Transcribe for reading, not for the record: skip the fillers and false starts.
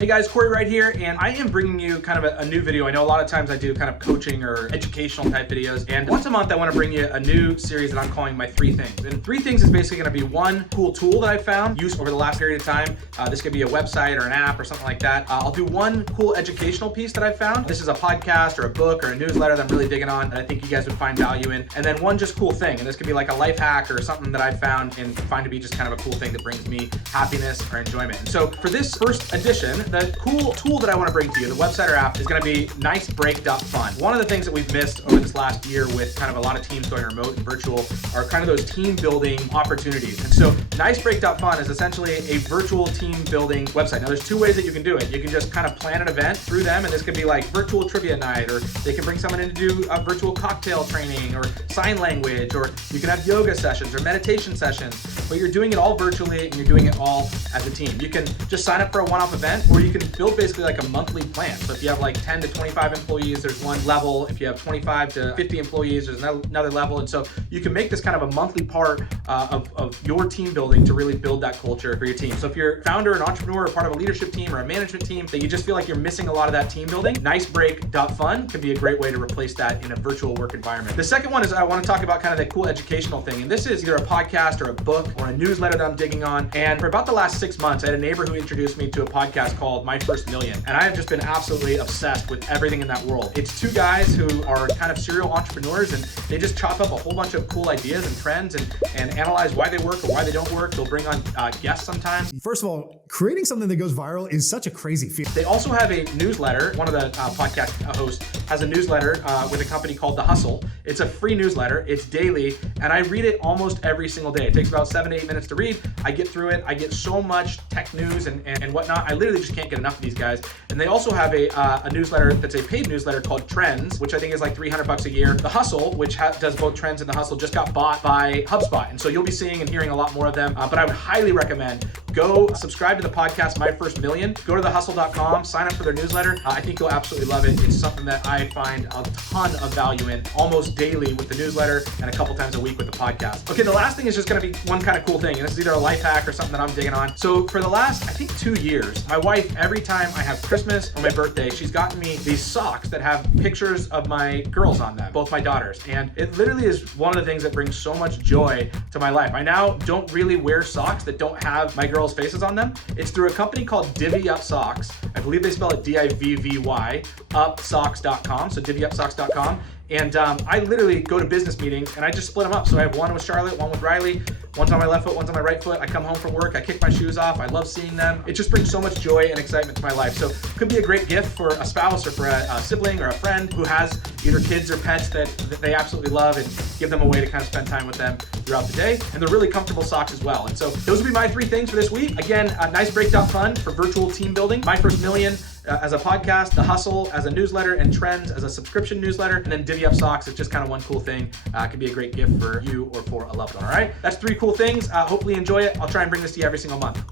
Hey guys, Corey right here, and I am bringing you kind of a new video. I know a lot of times I do kind of coaching or educational type videos, and once a month I want to bring you a new series that I'm calling my 3 things. And 3 things is basically going to be one cool tool that I found, used over the last period of time. This could be a website or an app or something like that. I'll do one cool educational piece that I found. This is a podcast or a book or a newsletter that I'm really digging on that I think you guys would find value in. And then one just cool thing, and this could be like a life hack or something that I found and find to be just kind of a cool thing that brings me happiness or enjoyment. And so for this first edition, the cool tool that I want to bring to you, the website or app, is going to be nicebreak.fun. One of the things that we've missed over this last year with kind of a lot of teams going remote and virtual are kind of those team building opportunities. And so nicebreak.fun is essentially a virtual team building website. Now there's 2 ways that you can do it. You can just kind of plan an event through them, and this could be like virtual trivia night, or they can bring someone in to do a virtual cocktail training or sign language, or you can have yoga sessions or meditation sessions, but you're doing it all virtually and you're doing it all as a team. You can just sign up for a one-off event, or you can build basically like a monthly plan. So if you have like 10 to 25 employees, there's one level. If you have 25 to 50 employees, there's another level. And so you can make this kind of a monthly part of your team building to really build that culture for your team. So if you're a founder, an entrepreneur, or part of a leadership team or a management team that you just feel like you're missing a lot of that team building, nicebreak.fun can be a great way to replace that in a virtual work environment. The second one is I want to talk about kind of that cool educational thing. And this is either a podcast or a book or a newsletter that I'm digging on. And for about the last 6 months, I had a neighbor who introduced me to a podcast called My First Million. And I have just been absolutely obsessed with everything in that world. It's 2 guys who are kind of serial entrepreneurs, and they just chop up a whole bunch of cool ideas and trends and analyze why they work or why they don't work. They'll bring on guests sometimes. First of all, creating something that goes viral is such a crazy feat. They also have a newsletter. One of the podcast hosts has a newsletter with a company called The Hustle. It's a free newsletter. It's daily, and I read it almost every single day. It takes about 7 to 8 minutes to read. I get through it. I get so much tech news and whatnot. I literally just can't get enough of these guys. And they also have a newsletter that's a paid newsletter called Trends, which I think is like $300 a year. The Hustle, which does both Trends and The Hustle, just got bought by HubSpot. And so you'll be seeing and hearing a lot more of them. But I would highly recommend go subscribe to the podcast, My First Million. Go to thehustle.com, sign up for their newsletter. I think you'll absolutely love it. It's something that I find a ton of value in almost daily with the newsletter and a couple times a week with the podcast. Okay, the last thing is just going to be one kind of cool thing. And this is either a life hack or something that I'm digging on. So for the last, I think 2 years, my wife, every time I have Christmas or my birthday, she's gotten me these socks that have pictures of my girls on them, both my daughters. And it literally is one of the things that brings so much joy to my life. I now don't really wear socks that don't have my girls' faces on them. It's through a company called Divvy Up Socks. I believe they spell it DIVVY, upsocks.com, so divvyupsocks.com. And I literally go to business meetings and I just split them up. So I have one with Charlotte, one with Riley, one's on my left foot, one's on my right foot. I come home from work, I kick my shoes off. I love seeing them. It just brings so much joy and excitement to my life. So it could be a great gift for a spouse or for a sibling or a friend who has either kids or pets that they absolutely love, and give them a way to kind of spend time with them throughout the day. And they're really comfortable socks as well. And so those would be my 3 things for this week. Again, nicebreak.fun for virtual team building, My First Million as a podcast, The Hustle as a newsletter, and Trends as a subscription newsletter, and then Divvy Up Socks is just kind of one cool thing. It could be a great gift for you or for a loved one, all right? That's 3 cool things. Hopefully you enjoy it. I'll try and bring this to you every single month.